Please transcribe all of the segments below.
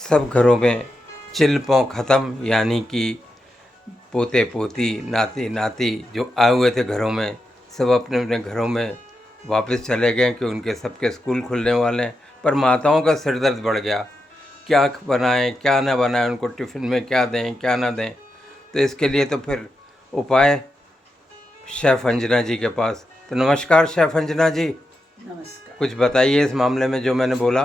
सब घरों में चिल-पौ ख़त्म, यानी कि पोते-पोती, नाती-नाती जो आए हुए थे घरों में, सब अपने-अपने घरों में वापस चले गए कि उनके सबके स्कूल खुलने वाले हैं। पर माताओं का सिर दर्द बढ़ गया, क्या बनाएँ, क्या ना बनाएँ, उनको टिफ़िन में क्या दें, क्या ना दें। तो इसके लिए तो फिर उपाय शेफ़ अंजना जी के पास। तो नमस्कार शेफ़ अंजना जी, नमस्कार। कुछ बताइए इस मामले में जो मैंने बोला।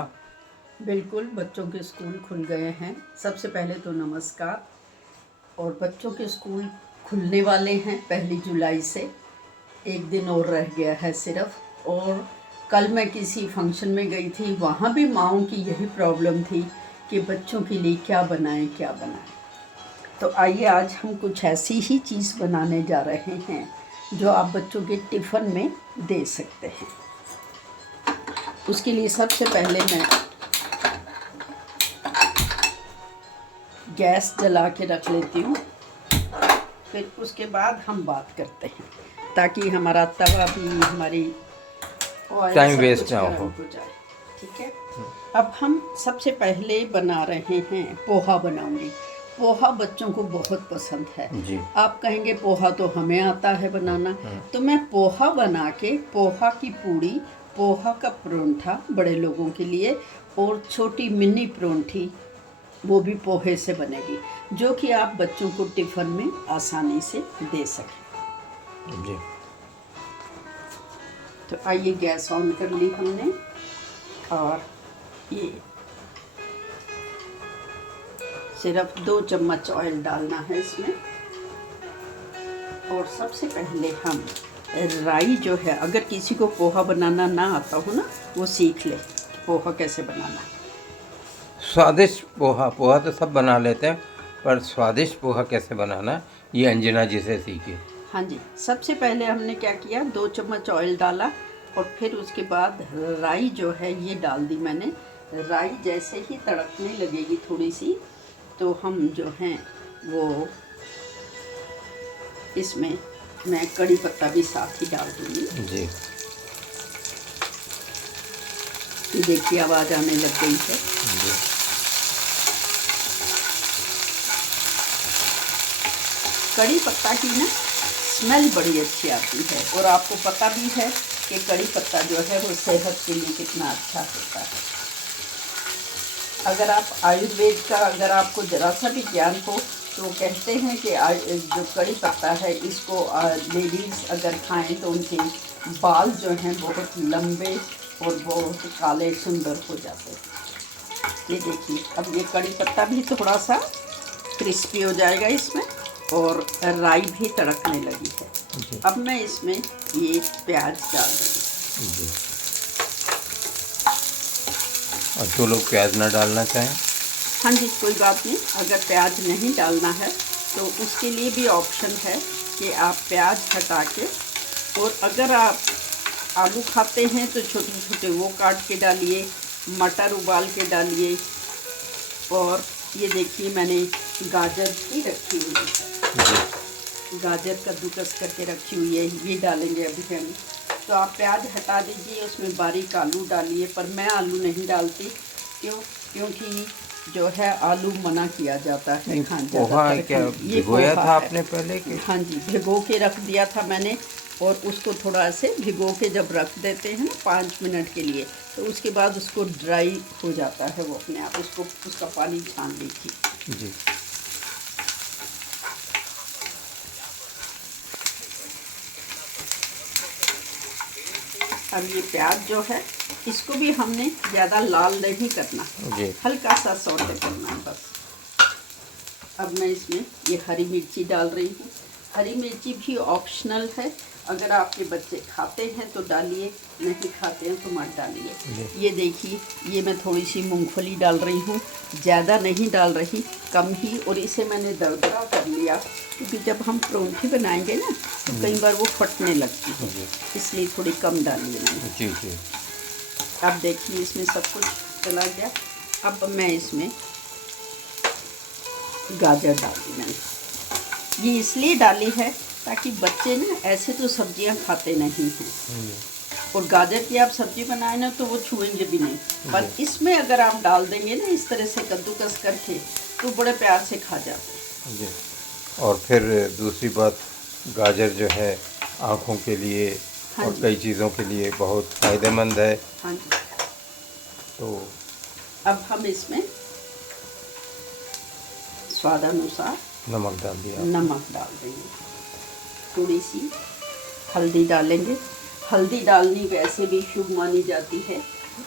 बिल्कुल, बच्चों के स्कूल खुल गए हैं। सबसे पहले तो नमस्कार। और बच्चों के स्कूल खुलने वाले हैं 1 जुलाई से। एक दिन और रह गया है सिर्फ। और कल मैं किसी फंक्शन में गई थी, वहाँ भी माँओं की यही प्रॉब्लम थी कि बच्चों के लिए क्या बनाएं, क्या बनाएं। तो आइए आज हम कुछ ऐसी ही चीज़ बनाने जा रहे हैं जो आप बच्चों के टिफ़िन में दे सकते हैं। उसके लिए सबसे पहले मैं गैस जला के रख लेती हूँ, फिर उसके बाद हम बात करते हैं, ताकि हमारा तवा भी, हमारी ऑयल टाइम सब वेस्ट कुछ ना गर्म हो। हो जाए। ठीक है। अब हम सबसे पहले बना रहे हैं पोहा बनाऊंगी। पोहा बच्चों को बहुत पसंद है। जी। आप कहेंगे पोहा तो हमें आता है बनाना, तो मैं पोहा बना के, पोहा की पूड़ी, पोहा का परोंठा बड़े लोगों के लिए, और छोटी मिनी परोंठी वो भी पोहे से बनेगी, जो कि आप बच्चों को टिफ़िन में आसानी से दे सकें। जी। तो आइए गैस ऑन कर ली हमने, और ये सिर्फ 2 चम्मच ऑयल डालना है इसमें। और सबसे पहले हम राई जो है, अगर किसी को पोहा बनाना ना आता हो ना, वो सीख ले पोहा कैसे बनाना है। स्वादिष्ट पोहा, पोहा तो सब बना लेते हैं, पर स्वादिष्ट पोहा कैसे बनाना है ये अंजना जी से सीखिए। हाँ जी, सबसे पहले हमने क्या किया, 2 चम्मच ऑयल डाला, और फिर उसके बाद राई जो है ये डाल दी मैंने। राई जैसे ही तड़कने लगेगी थोड़ी सी, तो हम जो हैं वो इसमें मैं कड़ी पत्ता भी साथ ही डाल दूँगी। जी। ये देखिए आवाज़ आने लग गई है। जी। कड़ी पत्ता की ना स्मेल बड़ी अच्छी आती है, और आपको पता भी है कि कड़ी पत्ता जो है वो सेहत के लिए कितना अच्छा होता है। अगर आप आयुर्वेद का, अगर आपको ज़रा सा भी ज्ञान हो, तो कहते हैं कि जो कड़ी पत्ता है इसको लेडीज़ अगर खाएं तो उनके बाल जो हैं बहुत लंबे और बहुत काले सुंदर हो जाते हैं। ये देखिए, अब ये कड़ी पत्ता भी थोड़ा सा क्रिस्पी हो जाएगा इसमें, और राई भी तड़कने लगी है। अब मैं इसमें ये प्याज डाल दूँगी। जी। और जो लोग प्याज ना डालना चाहें, हाँ जी, कोई बात नहीं, अगर प्याज नहीं डालना है तो उसके लिए भी ऑप्शन है कि आप प्याज हटा के, और अगर आप आलू खाते हैं तो छोटे छोटे वो काट के डालिए, मटर उबाल के डालिए। और ये देखिए मैंने गाजर भी रखी हुई है, गाजर कद्दूकस करके रखी हुई है, ये डालेंगे अभी हम। तो आप प्याज हटा दीजिए, उसमें बारीक आलू डालिए, पर मैं आलू नहीं डालती, क्योंकि जो है आलू मना किया जाता है खान पोहा ज़्यादातर। क्या ये भिगोया पोहा था है। आपने पहले कि? हाँ जी, भिगो के रख दिया था मैंने, और उसको थोड़ा से भिगो के जब रख देते हैं ना 5 मिनट के लिए, तो उसके बाद उसको ड्राई हो जाता है वो अपने आप, उसको उसका पानी छान लीजिए। जी। अब ये प्याज जो है इसको भी हमने ज़्यादा लाल नहीं करना, जी। हल्का सा सौटे करना है बस। अब मैं इसमें ये हरी मिर्ची डाल रही हूँ। हरी मिर्ची भी ऑप्शनल है, अगर आपके बच्चे खाते हैं तो डालिए, नहीं खाते हैं तो मत डालिए। ये देखिए, ये मैं थोड़ी सी मूंगफली डाल रही हूँ, ज़्यादा नहीं डाल रही, कम ही। और इसे मैंने दरदरा कर लिया, क्योंकि जब हम परोंठी बनाएंगे ना तो कई बार वो फटने लगती है, इसलिए थोड़ी कम डालिए मैंने। जी। जी। अब देखिए इसमें सब कुछ चला गया। अब मैं इसमें गाजर डाल दी मैंने। ये इसलिए डाली है ताकि बच्चे ना ऐसे तो सब्जियां खाते नहीं हैं, और गाजर की आप सब्जी बनाए ना तो वो छुएंगे भी नहीं, पर इसमें अगर आप डाल देंगे ना इस तरह से कद्दूकस करके तो बड़े प्यार से खा जाते हैं। जी। और फिर दूसरी बात, गाजर जो है आँखों के लिए हाँ और जी। कई चीज़ों के लिए बहुत फ़ायदेमंद है। हाँ जी। तो अब हम इसमें स्वादानुसार नमक डाल दिया। नमक डाल देंगे, थोड़ी सी हल्दी डालेंगे। हल्दी डालनी वैसे भी शुभ मानी जाती है,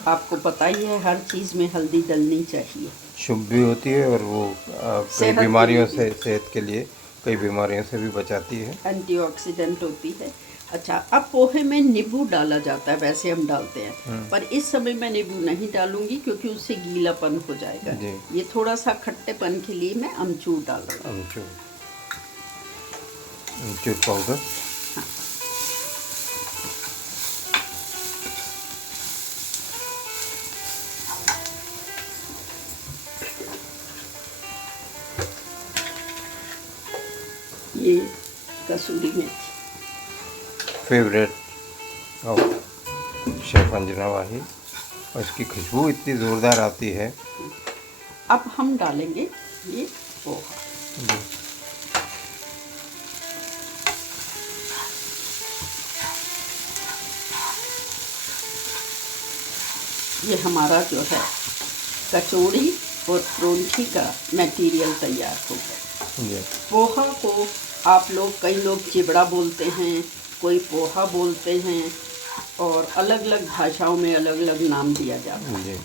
आपको पता ही है हर चीज़ में हल्दी डलनी चाहिए। शुभ भी होती है और वो कई सेहत के बीमारियों लिए से, सेहत के लिए कई बीमारियों से भी बचाती है। एंटीऑक्सीडेंट होती है। अच्छा, अब पोहे में नींबू डाला जाता है, वैसे हम डालते हैं, पर इस समय मैं नींबू नहीं डालूंगी क्योंकि उससे गीलापन हो जाएगा। जी। ये थोड़ा सा खट्टेपन के लिए मैं अमचूर डाल रही हूँ। अमचूर, अमचूर पाउडर। हाँ। ये कसूरी मेथी फेवरेट ऑफ शेफ अंजना वाही, और इसकी खुशबू इतनी ज़ोरदार आती है। अब हम डालेंगे ये पोहा। जी। ये हमारा जो है कचौड़ी और परोंठी का मटेरियल तैयार हो गया। जी। पोहा को आप लोग, कई लोग चिबड़ा बोलते हैं, कोई पोहा बोलते हैं, और अलग अलग भाषाओं में अलग अलग नाम दिया जाता है। जी।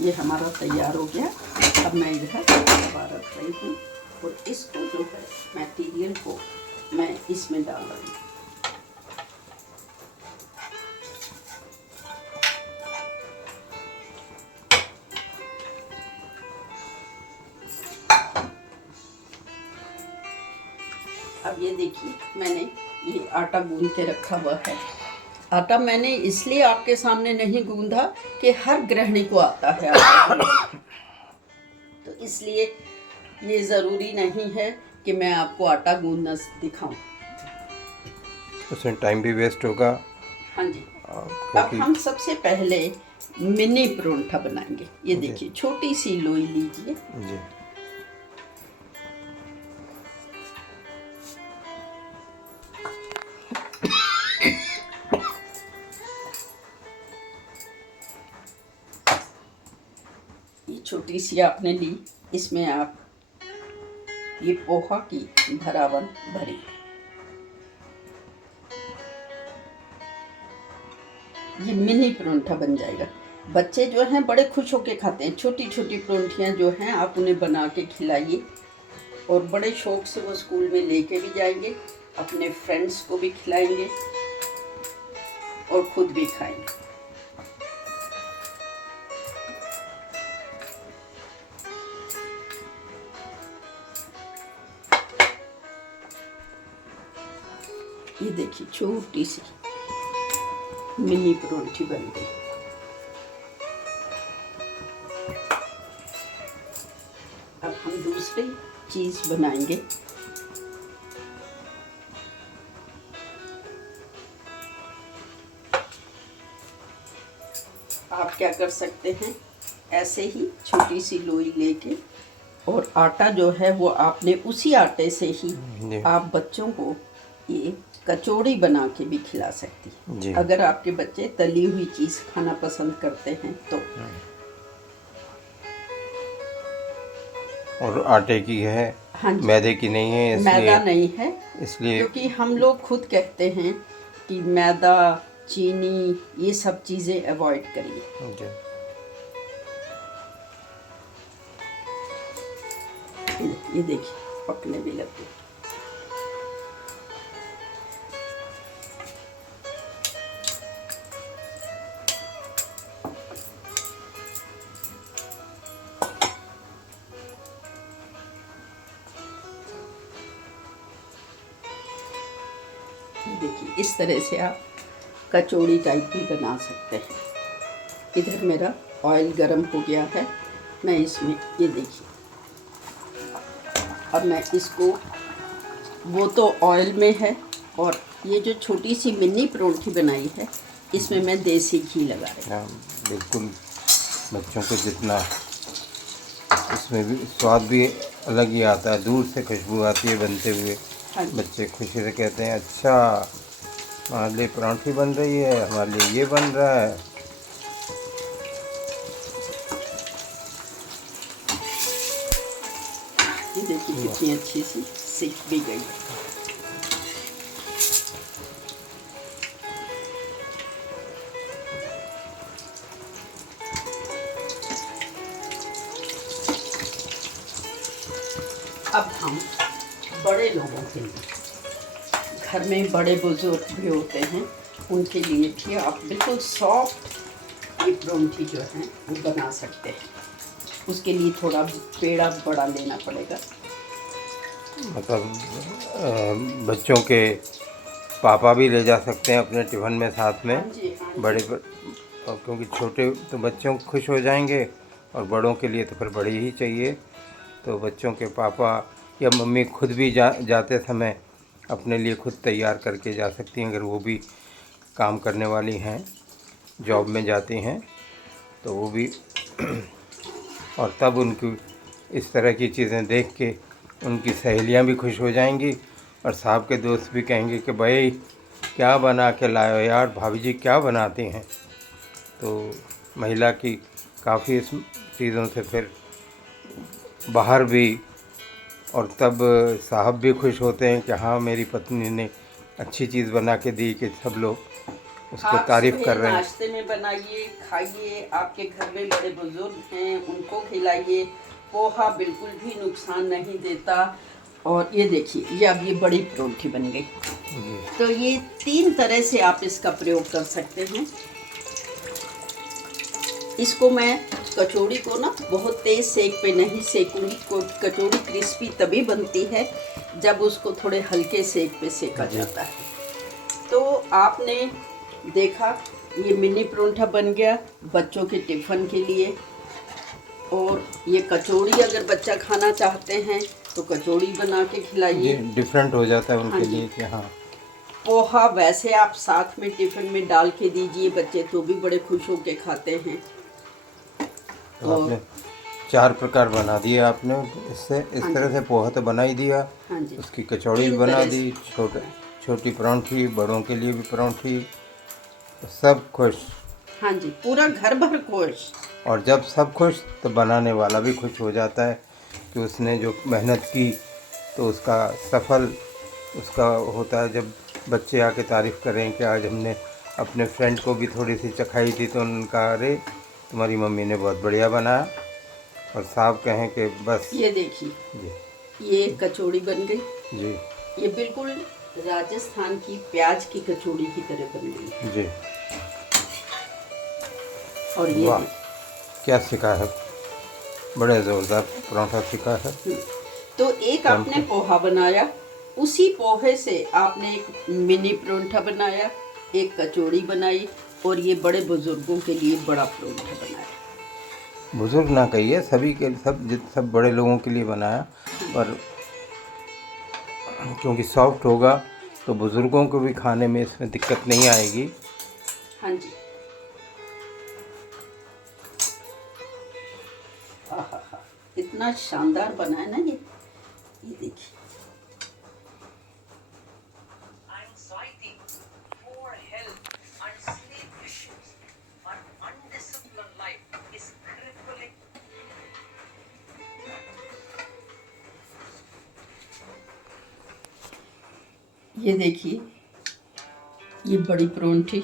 ये हमारा तैयार हो गया। अब मैं इधर दबा रख रही हूँ और इसको जो है मटेरियल को मैं इसमें डाल रही हूँ। अब ये देखिए, मैंने ये आटा गूंद के रखा हुआ है। आटा मैंने इसलिए आपके सामने नहीं गूंधा कि हर गृहिणी को आता है आटा गूंदना। तो इसलिए ये ज़रूरी नहीं है कि मैं आपको आटा गूंदना दिखाऊं। उसमें टाइम भी वेस्ट होगा। हाँ जी। अब क्योंकि हम सबसे पहले मिनी परोंठा बनाएंगे। ये जी। देखिए, छोटी सी लोई लीजिए। जी। ये छोटी सी आपने ली, इसमें आप ये पोहा की भरावन भरी। ये मिनी परोंठा बन जाएगा। बच्चे जो हैं बड़े खुश होके खाते हैं। छोटी छोटी परोंठियाँ जो हैं आप उन्हें बना के खिलाइए और बड़े शौक से वो स्कूल में लेके भी जाएंगे, अपने फ्रेंड्स को भी खिलाएंगे और खुद भी खाएंगे। ये देखिए, छोटी सी मिनी परोंठी बन गई। अब हम दूसरी चीज बनाएंगे। आप क्या कर सकते हैं, ऐसे ही छोटी सी लोई लेके, और आटा जो है वो आपने उसी आटे से ही आप बच्चों को ये कचौड़ी बना के भी खिला सकती जी। है, अगर आपके बच्चे तली हुई चीज़ खाना पसंद करते हैं तो। और आटे की है, हाँ जी। मैदे की नहीं है, इसलिए मैदा नहीं है, इसलिए क्योंकि हम लोग खुद कहते हैं कि मैदा, चीनी, ये सब चीज़ें अवॉइड करिए। जी। ये देखिए, पकने भी लग गए। देखिए, इस तरह से आप कचौड़ी टाइप भी बना सकते हैं। इधर मेरा ऑयल गरम हो गया है, मैं इसमें ये देखिए अब मैं इसको, वो तो ऑयल में है, और ये जो छोटी सी मिनी परोंठी बनाई है इसमें मैं देसी घी लगा रही हूँ। हाँ, बिल्कुल बच्चों को जितना इसमें भी स्वाद भी अलग ही आता है, दूर से खुशबू आती है बनते हुए। हाँ जी। बच्चे खुशी से कहते हैं अच्छा हमारे लिए परांठी बन रही है, हमारे लिए ये बन रहा है। ये देखिए कितनी अच्छी सी सीख भी गई है। अब हम बड़े लोगों के लिए, घर में बड़े बुजुर्ग भी होते हैं, उनके लिए भी आप बिल्कुल सॉफ्ट ये परोंठी जो है वो बना सकते हैं। उसके लिए थोड़ा पेड़ा बड़ा लेना पड़ेगा। मतलब बच्चों के पापा भी ले जा सकते हैं अपने टिफ़िन में साथ में। हाँ जी, हाँ जी। बड़े और क्योंकि छोटे तो बच्चों खुश हो जाएंगे और बड़ों के लिए तो फिर बड़ी ही चाहिए। तो बच्चों के पापा या मम्मी खुद भी जाते समय अपने लिए खुद तैयार करके जा सकती हैं, अगर वो भी काम करने वाली हैं, जॉब में जाती हैं तो वो भी और तब उनकी इस तरह की चीज़ें देख के उनकी सहेलियां भी खुश हो जाएंगी और साहब के दोस्त भी कहेंगे कि भाई क्या बना के लाए हो यार, भाभी जी क्या बनाती हैं। तो महिला की काफ़ी इस चीज़ों से फिर बाहर भी, और तब साहब भी खुश होते हैं कि हाँ मेरी पत्नी ने अच्छी चीज़ बना के दी, कि सब लोग उसको तारीफ़ कर रहे हैं। नाश्ते में बनाइए, खाइए, आपके घर में बड़े बुजुर्ग हैं उनको खिलाइए। पोहा बिल्कुल भी नुकसान नहीं देता। और ये देखिए, ये अब ये बड़ी परोंठी बन गई। तो ये 3 तरह से आप इसका प्रयोग कर सकते हैं। इसको मैं कचौड़ी को ना बहुत तेज़ सेक पे नहीं सेकूंगी। कचौड़ी क्रिस्पी तभी बनती है जब उसको थोड़े हल्के सेक पे सेका जाता है। तो आपने देखा ये मिनी परोंठा बन गया बच्चों के टिफ़िन के लिए। और ये कचौड़ी अगर बच्चा खाना चाहते हैं तो कचौड़ी बना के खिलाइए, डिफरेंट हो जाता है उनके हाँ जी। लिए कि हाँ। पोहा वैसे आप साथ में टिफ़िन में डाल के दीजिए, बच्चे तो भी बड़े खुश होके खाते हैं। तो आपने 4 प्रकार बना दिए आपने इससे, इस तरह से पोहा तो बना ही दिया, हाँ जी। उसकी कचौड़ी भी 3 बना तरह दी, से। छोटी परांठी, बड़ों के लिए भी परांठी, सब खुश। हाँ जी, पूरा घर भर खुश। और जब सब खुश तो बनाने वाला भी खुश हो जाता है कि उसने जो मेहनत की तो उसका सफल उसका होता है। जब बच्चे आके तारीफ़ करें कि आज हमने अपने फ्रेंड को भी थोड़ी सी चखाई थी तो उनका अरे तुम्हारी मम्मी ने बहुत बढ़िया बनाया, और साहब कहें कि बस। ये देखिए, जी ये कचौड़ी बन गई। जी ये बिल्कुल राजस्थान की प्याज की कचौड़ी की तरह बन गई। जी। और ये वाह, देखिए, क्या सिखा है, बड़े ज़ोरदार पराठा सिखा है। तो एक आपने पोहा बनाया, उसी पोहे से आपने एक मिनी परोंठा बनाया, एक कचौड़ी बनाई, और ये बड़े बुजुर्गों के लिए बड़ा परोंठा बनाया। बुजुर्ग ना कहिए, सभी के सब बड़े लोगों के लिए बनाया, पर क्योंकि सॉफ्ट होगा तो बुजुर्गों को भी खाने में इसमें दिक्कत नहीं आएगी। हाँ जी। आहा, इतना शानदार बना है ना ये देखिए। ये देखिए, ये बड़ी परोंठी,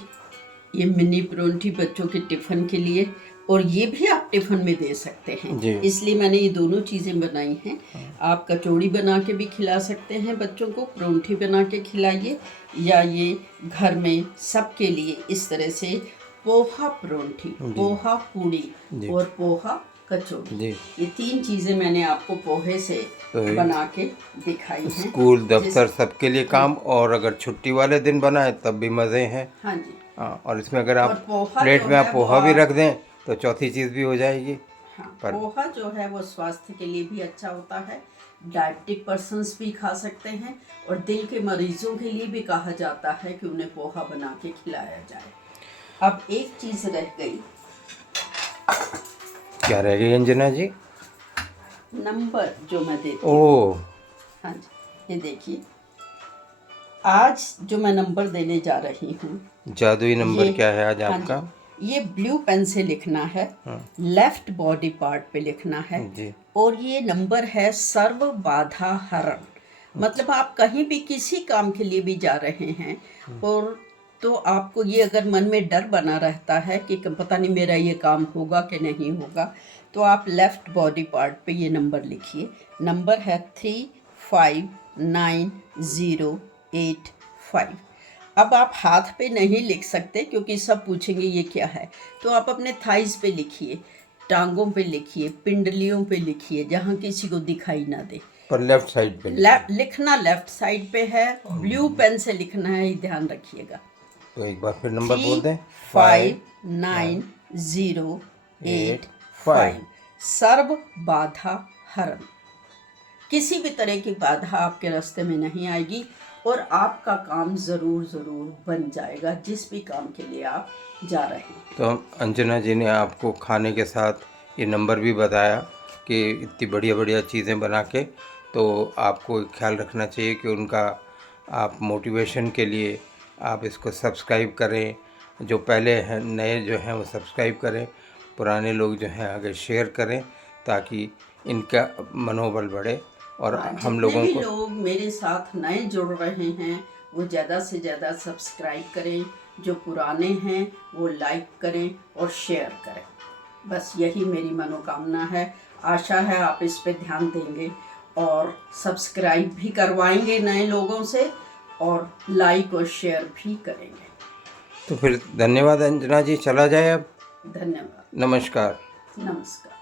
ये मिनी परोंठी बच्चों के टिफ़िन के लिए, और ये भी आप टिफ़िन में दे सकते हैं जी। इसलिए मैंने ये दोनों चीज़ें बनाई हैं। आप कचौड़ी बना के भी खिला सकते हैं बच्चों को, परोंठी बना के खिलाइए, या ये घर में सबके लिए इस तरह से पोहा परोंठी, पोहा पूड़ी और पोहा कचौड़ी, ये 3 चीज़ें मैंने आपको पोहे से तो बना के दिखाई हैं। स्कूल दफ्तर सबके लिए काम, और अगर छुट्टी वाले दिन बनाए तब भी मज़े हैं। हाँ जी। हाँ, और इसमें अगर आप पोहा प्लेट जो में आप है पोहा वो भी रख दें तो चौथी चीज़ भी हो जाएगी। हाँ, पर पोहा जो है वो स्वास्थ्य के लिए भी अच्छा होता है, डायबिटिक पर्सन्स भी खा सकते हैं और दिल के मरीजों के लिए भी कहा जाता है कि उन्हें पोहा बना के खिलाया जाए। अब एक चीज़ रह गई। क्या रह गई अंजना जी? नंबर जो मैं देती हूँ। ओह, हाँ जी, ये देखिए, आज जो मैं नंबर देने जा रही हूँ, जादुई नंबर ये क्या है आज हाँ आपका? जी, ये ब्लू पेन से लिखना है, लेफ्ट बॉडी पार्ट पे लिखना है जी। और ये नंबर है सर्व बाधा हरण। मतलब आप कहीं भी किसी काम के लिए भी जा रहे हैं और तो आपको ये अगर मन में डर बना रहता है कि पता नहीं मेरा ये काम होगा कि नहीं होगा, तो आप लेफ्ट बॉडी पार्ट पे ये नंबर लिखिए। नंबर है 359085। अब आप हाथ पे नहीं लिख सकते क्योंकि सब पूछेंगे ये क्या है, तो आप अपने थाइस पे लिखिए, टांगों पे लिखिए, पिंडलियों पे लिखिए, जहाँ किसी को दिखाई ना दे। पर लेफ्ट साइड पे लिखना लेफ्ट साइड पे है, ब्लू पेन से लिखना है, ये ध्यान रखिएगा। तो एक बार फिर नंबर बोल दें। 359085। सर्व बाधा हरण। किसी भी तरह की बाधा आपके रास्ते में नहीं आएगी और आपका काम ज़रूर बन जाएगा, जिस भी काम के लिए आप जा रहे हैं। तो अंजना जी ने आपको खाने के साथ ये नंबर भी बताया कि इतनी बढ़िया बढ़िया चीज़ें बना के, तो आपको ख्याल रखना चाहिए कि उनका आप मोटिवेशन के लिए आप इसको सब्सक्राइब करें। जो पहले हैं नए जो हैं वो सब्सक्राइब करें, पुराने लोग जो हैं आगे शेयर करें, ताकि इनका मनोबल बढ़े और हम लोगों जितने को भी लोग मेरे साथ नए जुड़ रहे हैं वो ज़्यादा से ज़्यादा सब्सक्राइब करें, जो पुराने हैं वो लाइक करें और शेयर करें। बस यही मेरी मनोकामना है। आशा है आप इस पे ध्यान देंगे और सब्सक्राइब भी करवाएंगे नए लोगों से और लाइक और शेयर भी करेंगे। तो फिर धन्यवाद अंजना जी, चला जाए अब। धन्यवाद। नमस्कार। नमस्कार।